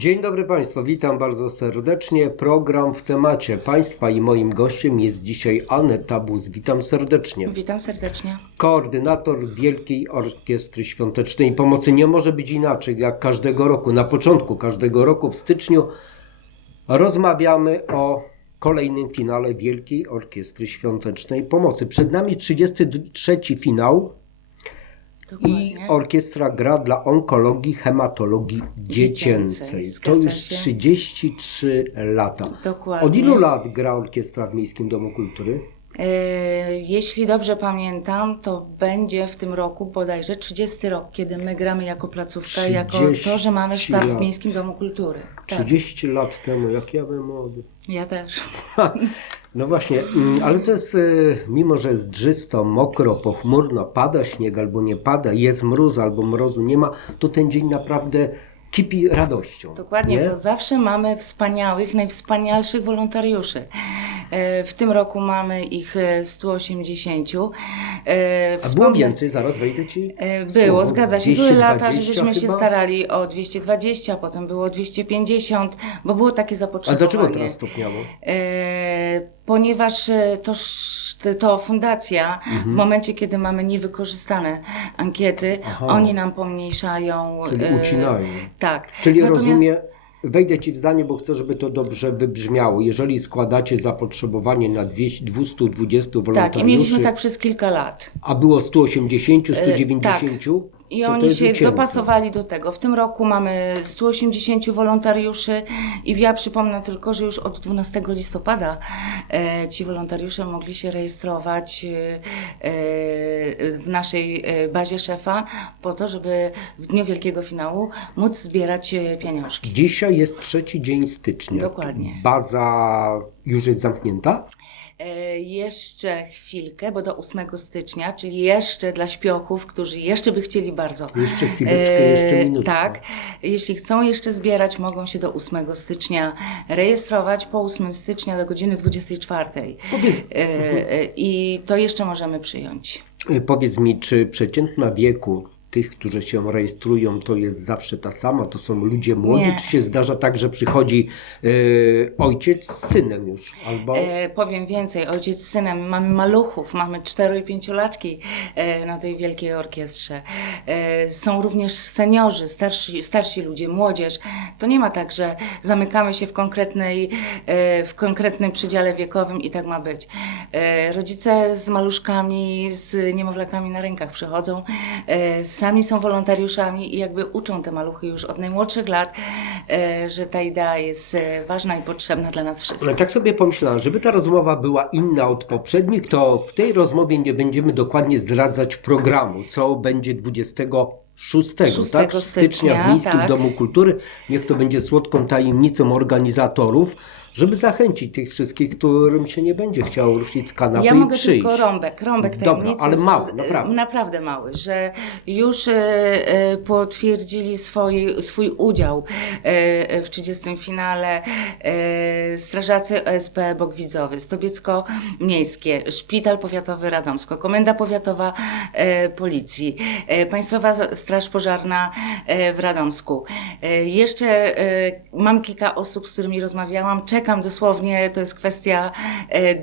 Dzień dobry Państwu, witam bardzo serdecznie. Program w temacie Państwa i moim gościem jest dzisiaj Aneta Bus. Witam serdecznie. Witam serdecznie. Koordynator Wielkiej Orkiestry Świątecznej Pomocy. Nie może być inaczej, jak każdego roku, na początku każdego roku w styczniu rozmawiamy o kolejnym finale Wielkiej Orkiestry Świątecznej Pomocy. Przed nami 33 finał i orkiestra gra dla onkologii, hematologii dziecięcej. Dziecięcej, To już się. 33 lata. Dokładnie. Od ilu lat gra orkiestra w Miejskim Domu Kultury? E, jeśli dobrze pamiętam, to będzie w tym roku bodajże 30 rok, kiedy my gramy jako placówka, jako 30 to, że mamy sztab lat. w Miejskim Domu Kultury. Tak, 30 lat temu, jak ja byłem młody. ja też. No właśnie, mm, ale to jest, y, mimo że jest drzysto, mokro, pochmurno, pada śnieg albo nie pada, jest mróz albo mrozu nie ma, to ten dzień naprawdę kipi radością. Dokładnie, nie? bo zawsze mamy wspaniałych, najwspanialszych wolontariuszy. E, W tym roku mamy ich e, 180. E, A było więcej, zaraz wejdę ci. E, Było, słowo. zgadza się. Były lata, że 220 żeśmy się chyba? starali o 220, potem było 250, bo było takie A zapotrzebowanie. dlaczego teraz stopniało? E, ponieważ e, to, to fundacja Mhm. w momencie, kiedy mamy niewykorzystane ankiety, Aha. oni nam pomniejszają. Czyli e, ucinają. Tak. Czyli Natomiast- rozumiem, wejdę ci w zdanie, bo chcę, żeby to dobrze wybrzmiało. Jeżeli składacie zapotrzebowanie na 200, 220 wolontariuszy, Tak, i mieliśmy tak przez kilka lat. a było 180, 190, I to to oni jest się ucięte. dopasowali do tego. W tym roku mamy 180 wolontariuszy i ja przypomnę tylko, że już od 12 listopada e, ci wolontariusze mogli się rejestrować e, e, w naszej e, bazie szefa po to, żeby w dniu wielkiego finału móc zbierać e, pieniążki. Dzisiaj jest trzeci dzień stycznia. Dokładnie. Baza już jest zamknięta? E, jeszcze chwilkę, bo do 8 stycznia, czyli jeszcze dla śpiochów, którzy jeszcze by chcieli bardzo. Jeszcze chwileczkę, jeszcze minutkę. Tak. Jeśli chcą jeszcze zbierać, mogą się do 8 stycznia rejestrować po 8 stycznia do godziny 24. Powiedz, E, e, I to jeszcze możemy przyjąć. powiedz mi, czy przeciętna wieku tych, którzy się rejestrują, to jest zawsze ta sama? To są ludzie młodzi? Nie. Czy się zdarza tak, że przychodzi y, ojciec z synem już? Albo... E, powiem więcej, ojciec z synem, mamy maluchów, mamy 4 i 5-latki e, na tej wielkiej orkiestrze. E, są również seniorzy, starsi, starsi ludzie, młodzież. To nie ma tak, że zamykamy się w, konkretnej, e, w konkretnym przedziale wiekowym i tak ma być. E, rodzice z maluszkami, z niemowlakami na rękach przychodzą, e, sami są wolontariuszami i jakby uczą te maluchy już od najmłodszych lat, e, że ta idea jest e, ważna i potrzebna dla nas wszystkich. Ale tak sobie pomyślałem, żeby ta rozmowa była inna od poprzednich, to w tej rozmowie nie będziemy dokładnie zdradzać programu, co będzie 26 tak? 6 stycznia stycznia, w Miejskim tak. Domu Kultury. Niech to będzie słodką tajemnicą organizatorów, żeby zachęcić tych wszystkich, którym się nie będzie chciało ruszyć z kanapy Ja i mogę przyjść. tylko rąbek, rąbek Dobra, tajemnicy. ale z- mały, naprawdę. Naprawdę mały, że już e, e, potwierdzili swoje, swój udział e, w 30 finale e, strażacy OSP Bogwidzowy, Stobiecko Miejskie, Szpital Powiatowy Radomsko, Komenda Powiatowa e, Policji, e, Państwowa Straż Pożarna e, w Radomsku. E, jeszcze e, mam kilka osób, z którymi rozmawiałam. Czekam dosłownie, to jest kwestia e,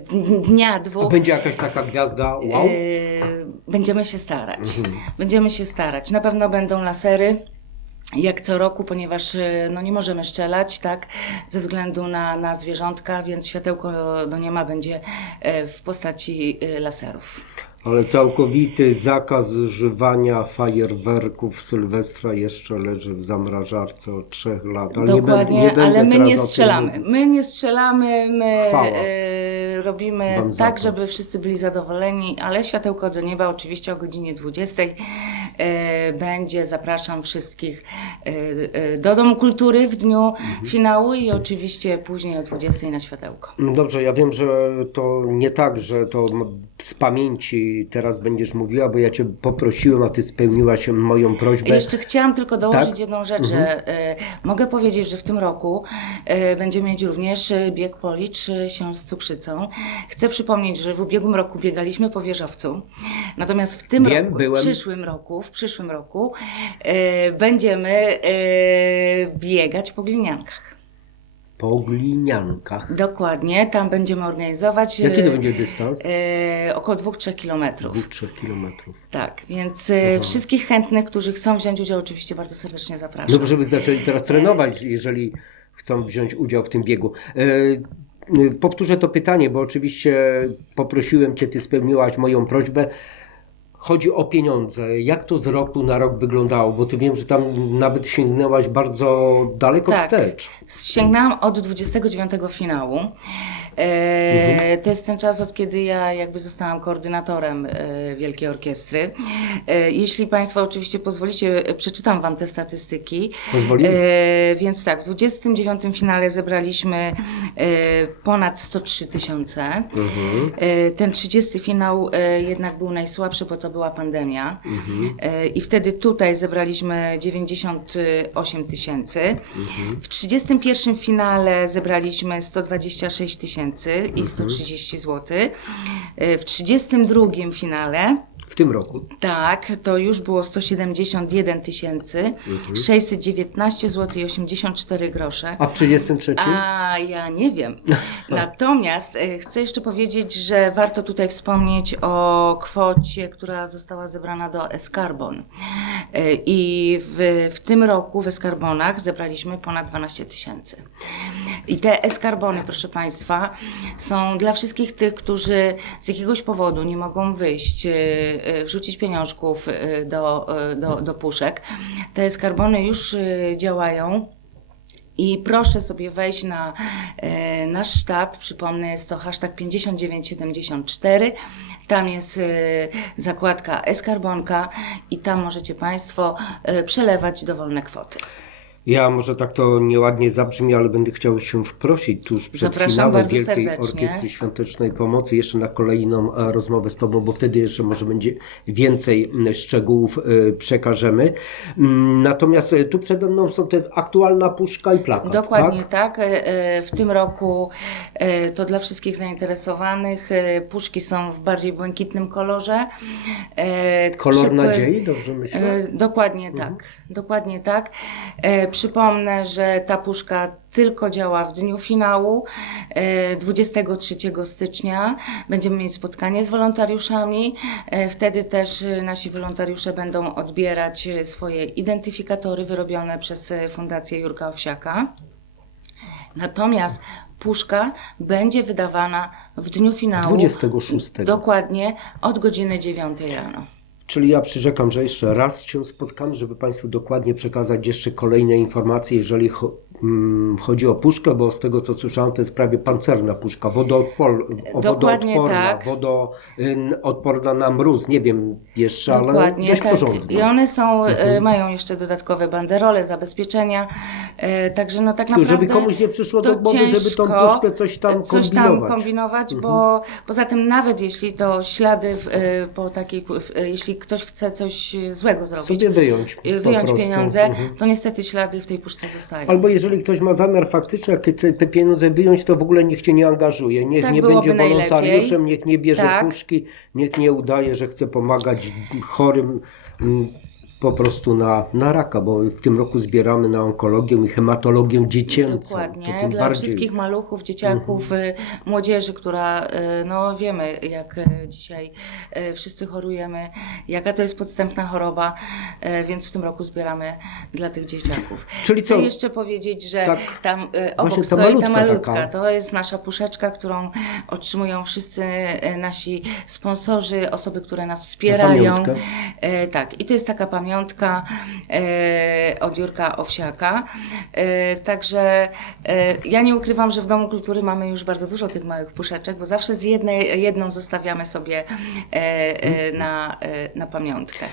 dnia, A dwóch. będzie jakaś taka gwiazda, wow? E, Będziemy się starać. Będziemy się starać. Na pewno będą lasery. Jak co roku, ponieważ e, no, nie możemy strzelać, tak, ze względu na, na zwierzątka, więc światełko do niema będzie e, w postaci laserów. Ale całkowity zakaz używania fajerwerków Sylwestra jeszcze leży w zamrażarce od trzech lat. Ale nie będę, Dokładnie, nie będę ale my nie strzelamy. My nie strzelamy, my e, robimy Wam tak, żeby wszyscy byli zadowoleni, ale światełko do nieba oczywiście o godzinie 20 e, będzie. Zapraszam wszystkich e, e, do Domu Kultury w dniu Mhm. finału i oczywiście później o 20 na światełko. Dobrze, ja wiem, że to nie tak, że to z pamięci teraz będziesz mówiła, bo ja cię poprosiłem, a ty spełniłaś moją prośbę. Jeszcze chciałam tylko dołożyć Tak? jedną rzecz, że e, mogę powiedzieć, że w tym roku e, będziemy mieć również e, bieg policz e, się z cukrzycą. Chcę przypomnieć, że w ubiegłym roku biegaliśmy po wieżowcu, natomiast w tym Wiem, roku, byłem. w przyszłym roku, w przyszłym roku e, będziemy e, biegać po gliniankach. Po gliniankach. Dokładnie, tam będziemy organizować Jaki to e, będzie dystans? e, około 2-3 kilometrów. 2-3 kilometrów. Tak, więc e, wszystkich chętnych, którzy chcą wziąć udział, oczywiście bardzo serdecznie zapraszam. No, żeby zaczęli teraz trenować, jeżeli chcą wziąć udział w tym biegu. E, powtórzę to pytanie, bo oczywiście poprosiłem Cię, Ty spełniłaś moją prośbę. Chodzi o pieniądze. Jak to z roku na rok wyglądało? Bo Ty wiem, że tam nawet sięgnęłaś bardzo daleko Tak. wstecz. Sięgnęłam od 29 finału. E, To jest ten czas, od kiedy ja jakby zostałam koordynatorem e, Wielkiej Orkiestry. E, jeśli Państwo oczywiście pozwolicie, przeczytam Wam te statystyki. Pozwolimy. Więc tak, w 29 finale zebraliśmy ponad 103 tysiące. E, ten 30 finał jednak był najsłabszy, bo to była pandemia. E, I wtedy tutaj zebraliśmy 98 tysięcy. W 31 finale zebraliśmy 126 tysięcy i 130 zł. E, W 32 finale W tym roku. tak, to już było 171 tysięcy 619 zł i 84 grosze. A w 33? A ja nie wiem. Natomiast e, chcę jeszcze powiedzieć, że warto tutaj wspomnieć o kwocie, która została zebrana do Escarbon. E, I w, w tym roku w Escarbonach zebraliśmy ponad 12 tysięcy. I te Escarbony, proszę Państwa, są dla wszystkich tych, którzy z jakiegoś powodu nie mogą wyjść, e, wrzucić pieniążków e, do, e, do, do puszek. Te Escarbony już e, działają. I proszę sobie wejść na e, nasz sztab. Przypomnę, jest to hashtag 5974. Tam jest e, zakładka Eskarbonka i tam możecie Państwo e, przelewać dowolne kwoty. Ja może tak to nieładnie zabrzmi, ale będę chciał się wprosić tuż przed Zapraszam finałem Wielkiej serdecznie. Orkiestry Świątecznej Pomocy jeszcze na kolejną e, rozmowę z Tobą, bo wtedy jeszcze może będzie więcej szczegółów e, przekażemy. Mm, Natomiast e, tu przede mną są, to jest aktualna puszka i plakat, Dokładnie tak? tak. W tym roku to dla wszystkich zainteresowanych. Puszki są w bardziej błękitnym kolorze. Kolor przypły- nadziei, dobrze myślę? Dokładnie tak. Dokładnie tak. E, przypomnę, że ta puszka tylko działa w dniu finału. E, 23 stycznia będziemy mieć spotkanie z wolontariuszami. E, wtedy też e, nasi wolontariusze będą odbierać e, swoje identyfikatory wyrobione przez e, Fundację Jurka Owsiaka. Natomiast puszka będzie wydawana w dniu finału. 26. Dokładnie od godziny 9 rano. Czyli ja przyrzekam, że jeszcze raz się spotkamy, żeby Państwu dokładnie przekazać jeszcze kolejne informacje, jeżeli chodzi o puszkę, bo z tego co słyszałem, to jest prawie pancerna puszka, wodoodpor, o Dokładnie wodoodporna, tak. wodoodporna na mróz, nie wiem jeszcze, ale Dokładnie, dość tak. porządna. I one są, e, Mhm. mają jeszcze dodatkowe banderole, zabezpieczenia, e, także no tak naprawdę... żeby komuś nie przyszło do głowy, żeby tą puszkę coś tam coś tam kombinować. kombinować, bo poza tym nawet jeśli to ślady w, e, po takiej, w, e, jeśli ktoś chce coś e, złego zrobić, Sobie wyjąć e, wyjąć pieniądze, Mhm. to niestety ślady w tej puszce zostają. Albo jeżeli ktoś ma zamiar faktycznie te, pieniądze wyjąć, to w ogóle niech cię nie angażuje. Niech Tak nie będzie najlepiej. wolontariuszem, niech nie bierze Tak. puszki, niech nie udaje, że chce pomagać chorym mm, po prostu na, na raka, bo w tym roku zbieramy na onkologię i hematologię dziecięcą. Dokładnie, dla bardziej. wszystkich maluchów, dzieciaków, y, młodzieży, która, y, no wiemy jak y, dzisiaj wszyscy chorujemy, jaka to jest podstępna choroba, więc w tym roku zbieramy dla tych dzieciaków. Czyli Chcę co? jeszcze powiedzieć, że Tak. tam obok ta stoi ta malutka malutka, taka. to jest nasza puszeczka, którą otrzymują wszyscy nasi sponsorzy, osoby, które nas wspierają. tak, i to jest taka pamiątka e, od Jurka Owsiaka. E, także e, ja nie ukrywam, że w Domu Kultury mamy już bardzo dużo tych małych puszeczek, bo zawsze z jednej, jedną zostawiamy sobie na, na pamiątkę.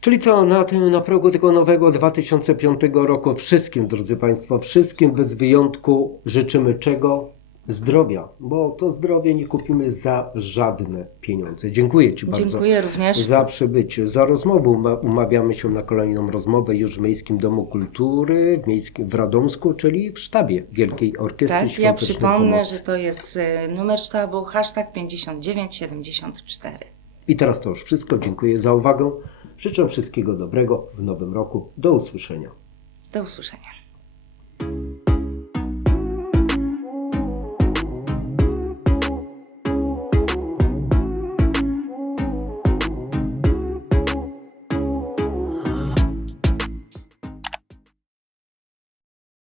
Czyli co, na tym, na progu tego nowego 2005 roku wszystkim, drodzy Państwo, wszystkim bez wyjątku życzymy czego? Zdrowia, bo to zdrowie nie kupimy za żadne pieniądze. Dziękuję Ci bardzo Dziękuję również. za przybycie, za rozmowę. Uma- Umawiamy się na kolejną rozmowę już w Miejskim Domu Kultury w, miejskim, w Radomsku, czyli w sztabie Wielkiej Orkiestry Tak, ja Świątecznej przypomnę, Pomocy. że to jest e, numer sztabu hashtag 5974. I teraz to już wszystko. Dziękuję za uwagę. Życzę wszystkiego dobrego w nowym roku. Do usłyszenia. Do usłyszenia.